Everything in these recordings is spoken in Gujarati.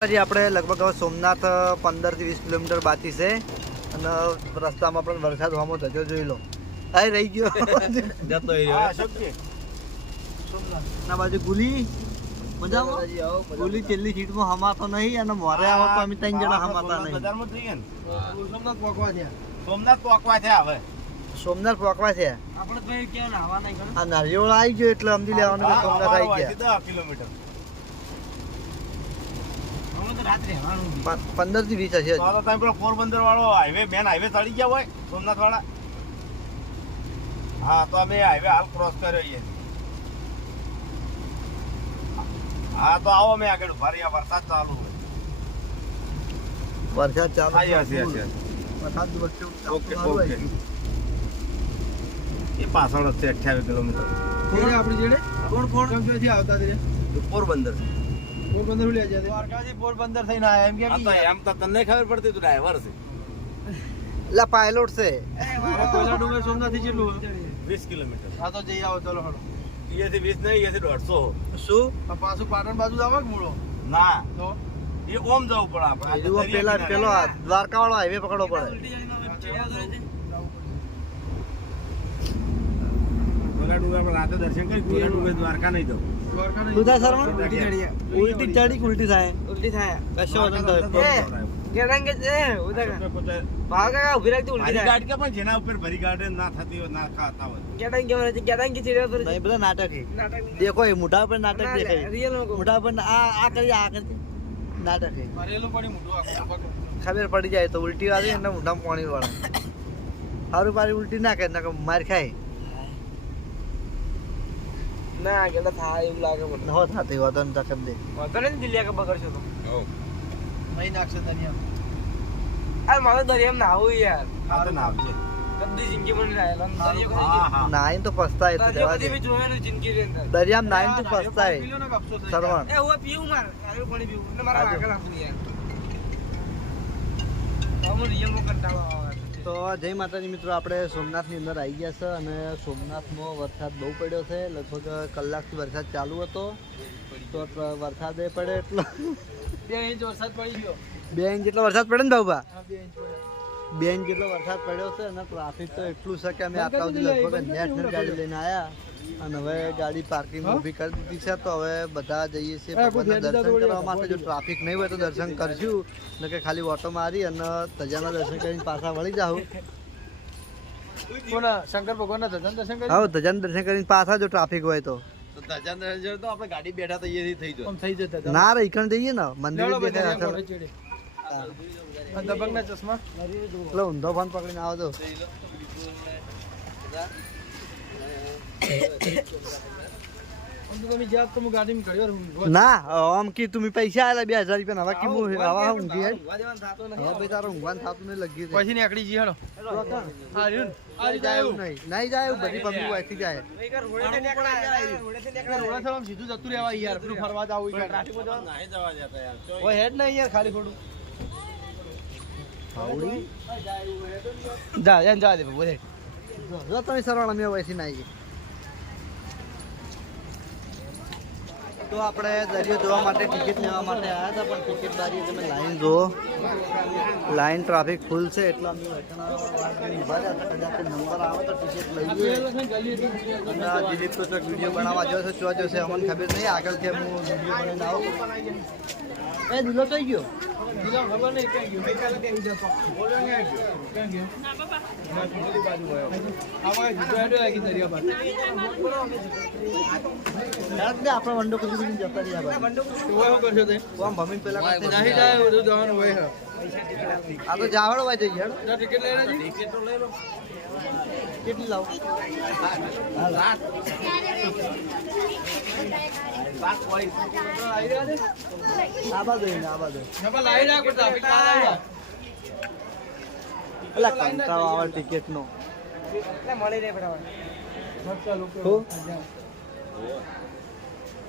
હજી આપણે લગભગ હવે સોમનાથ પંદરથી વીસ કિલોમીટર બાકી છે. અને રસ્તામાં પણ વરસાદ હોમો ધજો જોઈ લો. અહીં રહી ગયો. જતો ના બાજુ ગુલી. મજામાં? ગુલી છેલ્લી સીટમાં હમાતો નહીં અને મોરે આવો તો અમે ત્રણ જણા હમાતા સોમનાથ નહીં. બજારમાં જઈએ ને. સોમનાથ પહોંચવા છે સોમનાથ પોકવા છે હવે. સોમનાથ પોકવા છે આપણે તો ક્યાં નાહવા નહીં આ નારિયોળ આવી ગયો એટલે અમદી લેવાનું સોમનાથ આવી ગયા. કિલોમીટર અમે તો રાત્રે રહેવાનું છે. પ- પંદરથી વીસ હશે તો તમે પેલો પોરબંદર વાળો હાઈવે મેન હાઈવે ચડી ગયા હોય સોમનાથ વાળા? હા તો અમે હાઈવે હાલ ક્રોસ કર્યો છે. હા તો આવો અમે આગળ ઊભા રહ્યા વરસાદ ચાલુ હોય. વરસાદ ચાલુ હા, છે. yes. વરસાદ વચ્ચે ઓકે ઓકે. એ પાછળ છે અઠ્યાવીસ કિલોમીટર. આપણી જેડે? કોણ કોણ? આવતા પોરબંદર. પોરબંદર ઉલ્યા જાય દ્વારકાથી પોરબંદર થઈને આયા એમ કે હા એમ તો તને ખબર પડતી તું ડ્રાઈવર છે. એટલે પાયલોટ છે. પહેલા ડુંગર સોમનાથ કેટલું વીસ કિલોમીટર. તો જઈ આવો ચલો હળો. અહીંયાથી વીસ નહીં અહીંયાથી દોઢસો. શું? પાછું પાટણ બાજુ જ આવે કે મૂળો? ના. તો? એ ઓમ જવું પડે આપણે. આ પેલા પેલો દ્વારકા વાળો હાઈવે પકડવો પડે. ગોરા ડુંગર પર રાતે દર્શન કરી ડુંગર દ્વારકા નહીં જવું ઉલટી ચડી ઉલટી ચડી ઉલટી થાય. ઉલટી થાય. કશો વાંધો નહીં. પણ નાટક છે. નાટક દેખો એ પર નાટક દેખાય. રિયલ પર આ આ કરી આ કરી. નાટક છે. પડી ખબર પડી જાય તો ઉલટી વાળી એને મોઢામાં પાણી વાળા. સારું પારી ઉલટી ના કરે નકર માર ખાય. ના કેલા થાય એવું લાગે મને. હો થાતી હોતો ને દે કે બગડશો તો. નાખશે દરિયા આ મારો દરિયામાં નાવું યાર. આ તો નાવજે કદી જિંદગી નાયેલો દરિયો હા હા. નાઈન તો પસ્તાય તો જવા દે. કદી જોયેલું જિંદગી અંદર. દરિયામાં નાઈન તો પસ્તાય. સરવણ. એ હું પીવું માર. આવું પાણી પીવું. એટલે મારા આગળ આપું યાર. હવે મને રિયલ કંટાળો આવે. તો જય માતાજી મિત્રો આપણે સોમનાથની અંદર આવી ગયા છે અને સોમનાથમાં વરસાદ બહુ પડ્યો છે. લગભગ કલાકથી વરસાદ ચાલુ હતો. તો વરસાદ વરસાદે પડે એટલો. બે ઇંચ વરસાદ પડી ગયો. બે ઇંચ જેટલો વરસાદ પડે ને હા બે ઇંચ બે ઇંચ જેટલો વરસાદ પડ્યો છે અને ટ્રાફિક તો એટલું છે કે અમે આટલા સુધી લગભગ ગાડી લઈને આવ્યા અને હવે ગાડી પાર્કિંગ ઊભી કરી દીધી છે તો હવે બધા જઈએ છીએ ભગવાનના દર્શન કરવા માટે. જો ટ્રાફિક નહીં હોય તો દર્શન કરશું. ને કે ખાલી ઓટો મારી અને ધજાના દર્શન કરીને પાછા વળી જાઉં. કોના? શંકર ભગવાનના ધજાન દર્શન કરી? હા ધજાના દર્શન કરીને પાછા જો ટ્રાફિક હોય તો. તો ધજાન દર્શન તો આપણે ગાડી બેઠા થઈ જાય આમ થઈ જતા ના રે ઈકણ જઈએ ને. મંદિર દેખાય દબંગના ચશ્મા? એટલે ઊંધો ફોન પકડીને આવો તો હું. ના આમ કી તમે પૈસા આલા બે હજાર રૂપિયા હવે કી હું આવું ઊંઘી. હવે ભાઈ તારું ઊંઘવાનું થતું નહીં લગી. પછી નીકળી જઈએ ને? એવું નહીં નહીં જાય એવું બધી પબ્લિક વાંચી જાય. સીધું જતું રહેવા યાર પેલું ફરવા જવું હેડ નહીં યાર ખાલી ખોટું. જા જા જા દે બોલે. જો તમે સરવાળા અમે વૈસી નાઈ તો આપણે દરિયો જોવા માટે ટિકિટ લેવા માટે આવ્યા હતા પણ ટિકિટ બારી તમે લાઈન જુઓ. લાઈન ટ્રાફિક ફૂલ છે એટલે અમે વૈષ્ણવ ઊભા રહ્યા હતા. કદાચ નંબર આવે તો ટિકિટ લઈએ. અને આ દિલીપ તો ચોક વીડિયો બનાવવા જો છે ચો જો છે અમને ખબર નહીં. આગળ કે હું વીડિયો બનાવીને આવું. એ દિલો થઈ ગયો? ખબર નહીં ક્યાં ગયો? ગઈકાલે ક્યાં ગયો બોલ્યો ક્યાં ગયો ક્યાં ગયો ના, પેલી બાજુ ગયો. આમાં જુદો હેડો લાગી દરિયા પાસે. યાદ ને આપણે વંડો જતા રહ્યા ભાઈ તો? હોય. હોય. જા ટિકિટ લઈ લેજે. કેટલી લાવ? આવી છે? બાજુ ને લાવી રાખ, પણ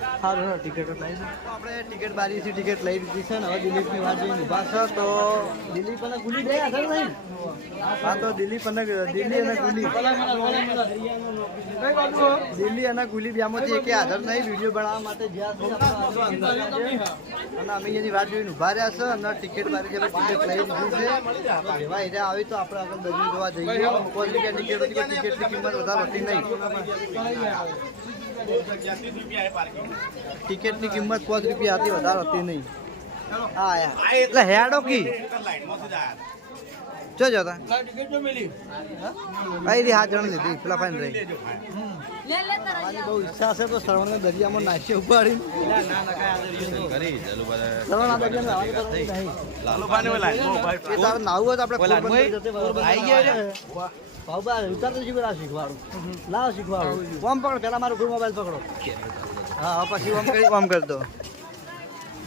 સારું, હા, ટિકિટ લઈ આપણે ટિકિટ બારીથી ટિકિટ લઈ દીધી છે ને, હવે દિલીપની વાત જોઈને ઊભા છે, તો દિલીપ અને ગુલી ગયા હાજર નહીં હા, તો દિલીપ અને દિલ્હી અને ગુલી દિલ્હી અને ગુલી બ્યામાંથી એકે હાજર નહીં, વીડિયો બનાવવા માટે જ્યાં આપણે છે. અને અમે એની વાત જોઈને ઊભા રહ્યા છે અને ટિકિટ બારી જે ટિકિટ લઈ દીધી છે. એવા એરિયા આવી તો આપણે આગળ દરિયો જોવા જઈએ. ટિકિટ ટિકિટની કિંમત વધારે હતી નહીં. ટિકિટની કિંમત પાંચ રૂપિયા હતી વધારે હતી નહીં. હા યાર. એટલે હેડો કી. જો જતા કઈ રી હાથ જણ લીધી પેલા ફાઈન રહી. મારી બહુ ઈચ્છા હશે તો શ્રવણને દરિયામાં નાખી ઉપાડી. શ્રવણ નાવું હોય તો આપણે પોરબંદર ભાવબા ઉતારતો શીખવાડો. શીખવાડું લાવ શીખવાડું. ઓમ પકડો પેલા મારો ફૂલ મોબાઈલ પકડો. હા હા, પછી ઓમ કરી ઓમ કરી દો.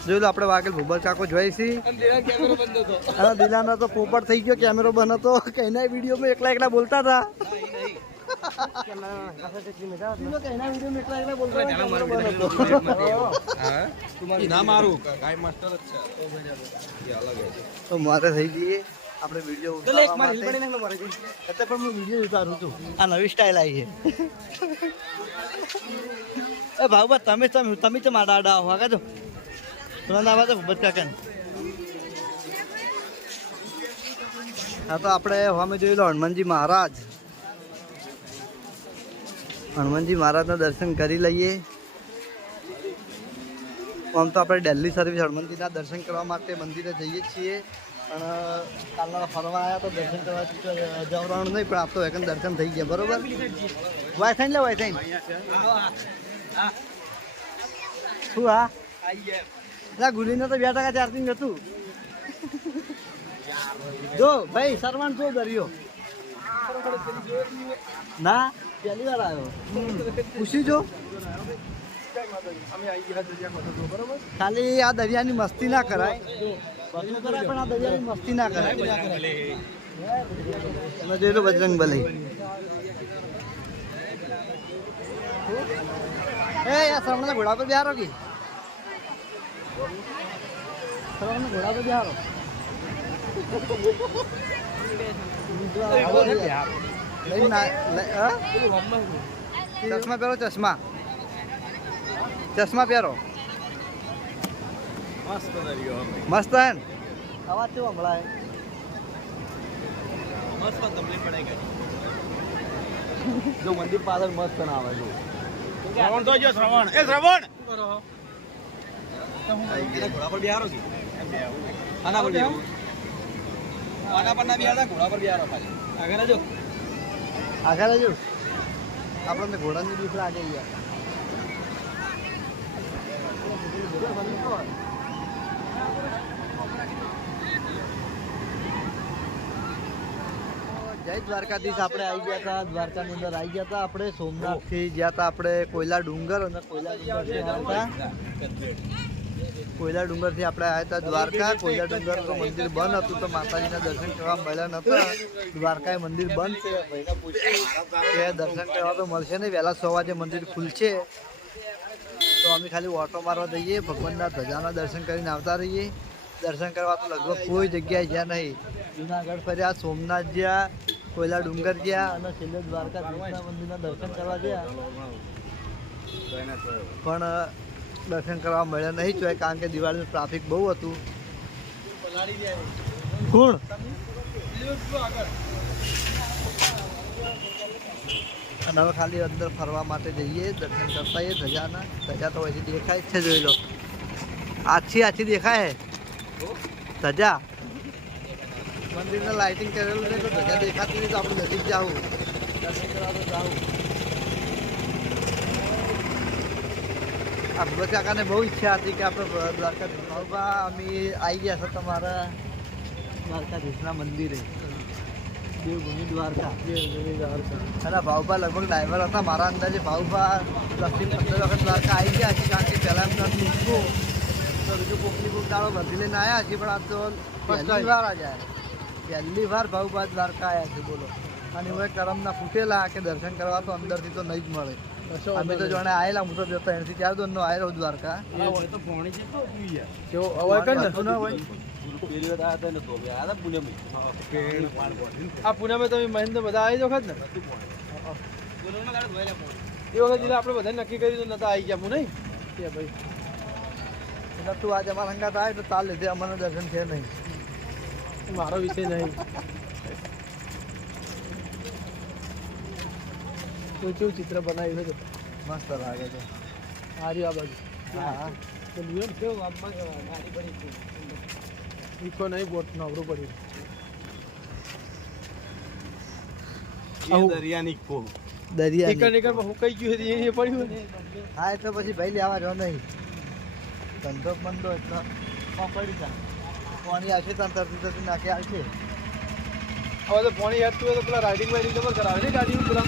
જોઈ લો આપણે વાગેલ ભૂબલ કાકો જોઈ છી. અને દિલાના તો પોપટ થઈ ગયો કેમેરો બંધ હતો. કઈના વિડીયોમાં એકલા એકલા બોલતા હતા. તો મારે થઈ ગઈ આપણે વીડિયો ઉતારવા માટે. એટલે પણ હું વીડિયો ઉતારું છું. આ નવી સ્ટાઇલ આવી છે. એ ભાવબા તમે તમે તમે તો મારા આડા આવો આગળ જો. સુનંદ આવા તો ભૂપત કાકા હા તો આપણે અમે જોઈ લો હનુમાનજી મહારાજ. હનુમાનજી મહારાજના દર્શન કરી લઈએ. આમ તો આપણે દિલ્હી સર્વિસ હનુમાનજીના દર્શન કરવા માટે મંદિરે જઈએ છીએ. અને કાલના ફરવા આવ્યા તો દર્શન કરવા જવરાણ નહીં, પણ આપતો તો દર્શન થઈ ગયા, બરોબર? વાય થઈને લે, વાય થઈને. શું હા? ના ગુલીને તો બે ટકા ચાર્જિંગ હતું. જો, ભાઈ સરવાણ જો દરિયો. ના? પહેલી વાર આવ્યો ખુશી જો? ખાલી આ દરિયાની મસ્તી ના કરાય. મસ્તી ના તમે જોઈ લો બજરંગ બલી. એ યાર શ્રવણના ઘોડા પર બિહારો કી? શ્રવણના ઘોડા પર બિહારો? ચશ્મા પહેરો ચશ્મા. ચશ્મા પહેરો. મસ્ત હે? અવાજ કેવો સંભળાય? મસ્ત તકલીફ પડાઈ ગઈ જો. મંદિર પાછળ મસ્ત ના આવે જો. શ્રવણ તો જો શ્રવણ. એ શ્રવણ! ઘોડા પર બિહારો છે? આના પર બિહારો. આના પર ના બિહારા ઘોડા પર બિહારો ખાલી. આગળ જો આગળ જો આપણને ઘોડાની બીક લાગે યાર. જય દ્વારકાધીશ આપણે આવી ગયા હતા દ્વારકાની અંદર આવી ગયા હતા. આપણે સોમનાથથી ગયા હતા આપણે કોયલા ડુંગર અને કોયલા કોયલા ડુંગરથી આપણે આવ્યા હતા દ્વારકા. કોયલા ડુંગર મંદિર બંધ હતું તો માતાજીના દર્શન કરવા મળ્યા નતા દ્વારકા મંદિર બંધ છે. ભાઈને પૂછ્યું કે દર્શન કરવા તો મળશે નહીં. વહેલા સો વાગે મંદિર ખુલશે. તો અમે ખાલી ઓટો મારવા જઈએ, ભગવાનના ધજાના દર્શન કરીને આવતા રહીએ. દર્શન કરવા તો લગભગ કોઈ જગ્યાએ ગયા નહીં. જુનાગઢ ફર્યા, સોમનાથ ગયા, કોયલા ડુંગર ગયા અને છેલ્લે દ્વારકા મંદિરના દર્શન કરવા ગયા. પણ દર્શન કરવા મળ્યા નહીં જોઈએ કારણ કે દિવાળીનું ટ્રાફિક બહુ હતું. કોણ? અને ખાલી અંદર ફરવા માટે જઈએ, દર્શન કરતા એ ધજાના. ધજા તો હજી દેખાય છે, જોઈ લો. આછી આછી દેખાય ધજા. મંદિરને લાઇટિંગ કરેલું છે, તો ધજા દેખાતી નથી તો આપણે નજીક જાવું દર્શન કરવા તો જાવું આ ભગવત કાકાને બહુ ઈચ્છા હતી કે આપણે દ્વારકાધીશ અમે આવી ગયા છો તમારા દ્વારકાધીશના મંદિરે. દેવભૂમિ દ્વારકા દેવભૂમિ દ્વારકા અને ભાવભા લગભગ ડ્રાઈવર હતા. મારા અંદાજે ભાવભા દસથી પંદર વખત દ્વારકા આવી ગયા છે કારણ કે પહેલાં એમને મૂકવું તો બીજું કોકની કોક દાડો બધી લઈને આવ્યા છે પણ આ તો પહેલી વાર આ જાય પહેલી વાર ભાવભા દ્વારકા આવ્યા છે બોલો. અને હવે કરમના ફૂટેલા કે દર્શન કરવા તો અંદરથી તો નહીં જ મળે. અમે તો જોણે આયેલા હું તો બે ત્રણથી ચાર દોન નો આયેલો દ્વારકા તો પોણી છે તો પીયા કેવો અવાજ કર ને ના હોય. પુણેમાં. આ પુનામાં તમે મહેન્દ્ર બધા આવી વખત ને? એ વખત એટલે આપણે બધા નક્કી કર્યું તો નતા આવી ગયા હું નહીં? કે ભાઈ. એટલે તું આજે અમારા સંગાત આવે તો તાલ લીધે અમને દર્શન છે નહીં. મારો વિષય નહીં. કોઈ કેવું ચિત્ર બનાવ્યું છે મસ્ત લાગે છે. આ રહ્યું આ બાજુ. હા. હા તો લ્યો કેવું ગાડી પડી ઈકો નહીં બોટ નવરું પડ્યું. દરિયાની ખોળ. દરિયા નીકળ નીકળ હું કઈ ગયું હતું એ પડ્યું ને હા એટલે પછી ભાઈ લેવા જો નહીં. ધંધો બંધો એટલે. પડી જા. પાણી આવશે ત્યાં તરતી તરતી નાખી આવશે. હવે તો પાણી હેઠતું હોય તો પેલા રાઇડિંગ વાઇડિંગ ખબર કરાવે ને ગાડીનું પેલા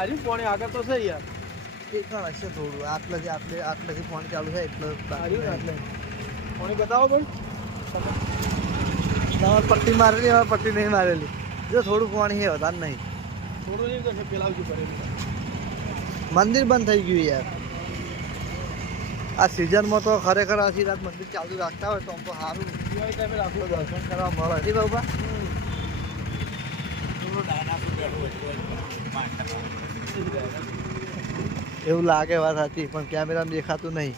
આજે પાણી આગળ તો છે યાર. એ પણ હશે થોડું. આટલેથી આટલે આટલેથી પાણી ચાલુ છે એટલે એટલે પાણી બતાવો પણ તમારે પટ્ટી મારેલી હવે પટ્ટી નહીં મારેલી. જો થોડું પાણી છે વધારે નહીં. થોડું નહીં તો પેલા કરેલું મંદિર બંધ થઈ ગયું યાર. આ સિઝનમાં તો ખરેખર આખી રાત મંદિર ચાલુ રાખતા હોય તો આમ તો સારું. ટાઈમે રાખવું દર્શન કરવા મળે. જી બાબા એવું લાગે વાત સાચી પણ કેમેરામાં દેખાતું નહીં.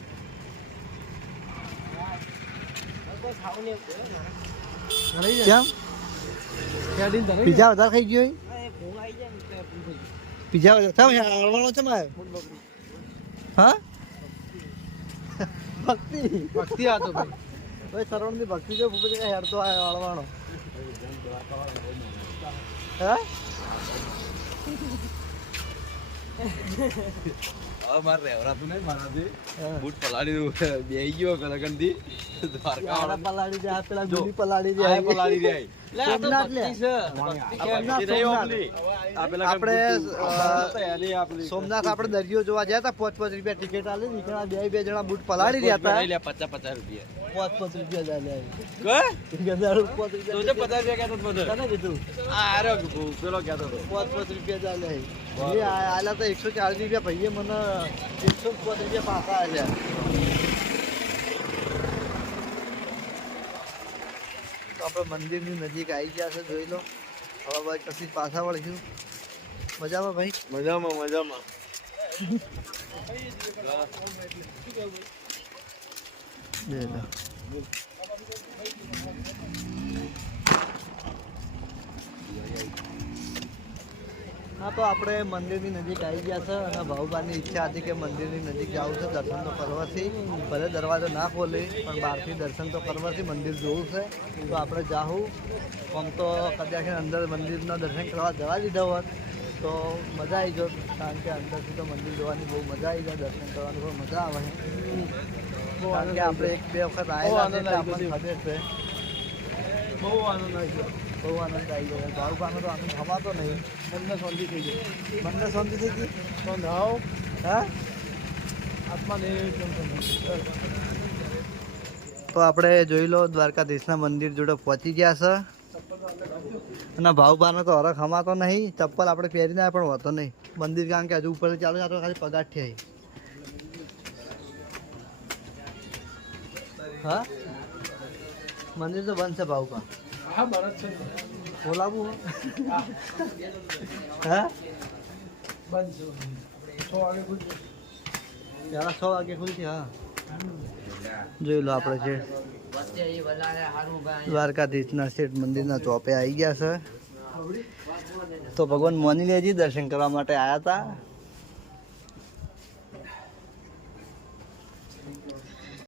કેમ ખેડીને ધરે પીઝા વધારે ખાઈ ગયો પીઝા વધારે ચાલ હળવાનો છે મારે હા ભક્તિ ભક્તિ આ તો ભાઈ ભાઈ સરવણની ભક્તિ જો ભૂપેશ કઈ હેડતો આવે હળવાનો હા હવે મારે રહેવરાતું નહીં મારાથી. બૂટ ગયો કલાકંદી દ્વારકા પેલા ગુલી સોમનાથ આપણે દરિયો જોવા ગયા હતા પાંચ પાંચ રૂપિયા ટિકિટ આલી નીકળ્યા બે બે જણા બૂટ પલાળી રહ્યા હતા. પચાસ પચાસ રૂપિયા. પાંચ પાંચ રૂપિયા ચાલ્યા? ગધાડું પાંચ રૂપિયા પચાસ રૂપિયા કહેતો હતો મને. તને કીધું? પેલો કહેતો હતો પાંચ પાંચ રૂપિયા ચાલ્યા એ આલા તો એકસો ચાલીસ રૂપિયા ભાઈએ મને એકસો પાંચ રૂપિયા પાછા આલ્યા. આપણે મંદિરની નજીક આવી ગયા છે જોઈ લો. હવે ભાઈ પછી પાછા વળીશું મજામાં ભાઈ? મજામાં મજામાં. લો. હા, તો આપણે મંદિરની નજીક આવી ગયા છે અને ભાઉબાની ઈચ્છા હતી કે મંદિરની નજીક જવું છે, દર્શન તો કરવાથી. ભલે દરવાજો ના ખોલે, પણ બહારથી દર્શન તો કરવાથી મંદિર જોવું છે. તો આપણે જાહું. આમ તો કદાચ અંદર મંદિરના દર્શન કરવા જવા દીધા હોત, તો મજા આવી જોત. કારણ કે અંદરથી તો મંદિર જોવાની બહુ મજા આવી જાય, દર્શન કરવાની બહુ મજા આવે. કારણ કે આપણે એક બે વખત આવેલા છે આપણને ખબર છે. બહુ આનંદ આવી ગયો. બહુ આનંદ આવી ગયો. ભાઉબાનો તો આનંદ હમાતો નહીં. મનને શાંતિ થઈ ગઈ. મને શાંતિ થઈ ગઈ? તો નાવ હા? આત્માને તો આપણે જોઈ લો દ્વારકાધીશના મંદિર જોડે પહોંચી ગયા છે. અને ભાવભાનો તો હરખ હમાતો નહીં. ચપ્પલ આપણે પહેરીને પણ હોતો નહીં. મંદિર કારણ કે હજુ ઉપર ચાલુ તો ખાલી પગાર આવી હા મંદિર તો બંધ છે ભાવભા હા બરાબર છે બોલાવું હા બંધ છે છ વાગે ખુલશે પહેલા છ વાગે ખુલશે હા જોઈ લો આપણે છે દ્વારકાધીશના શેઠ મંદિરના ચોપે આવી ગયા છે તો ભગવાન મોની લેજી દર્શન કરવા માટે આવ્યા હતા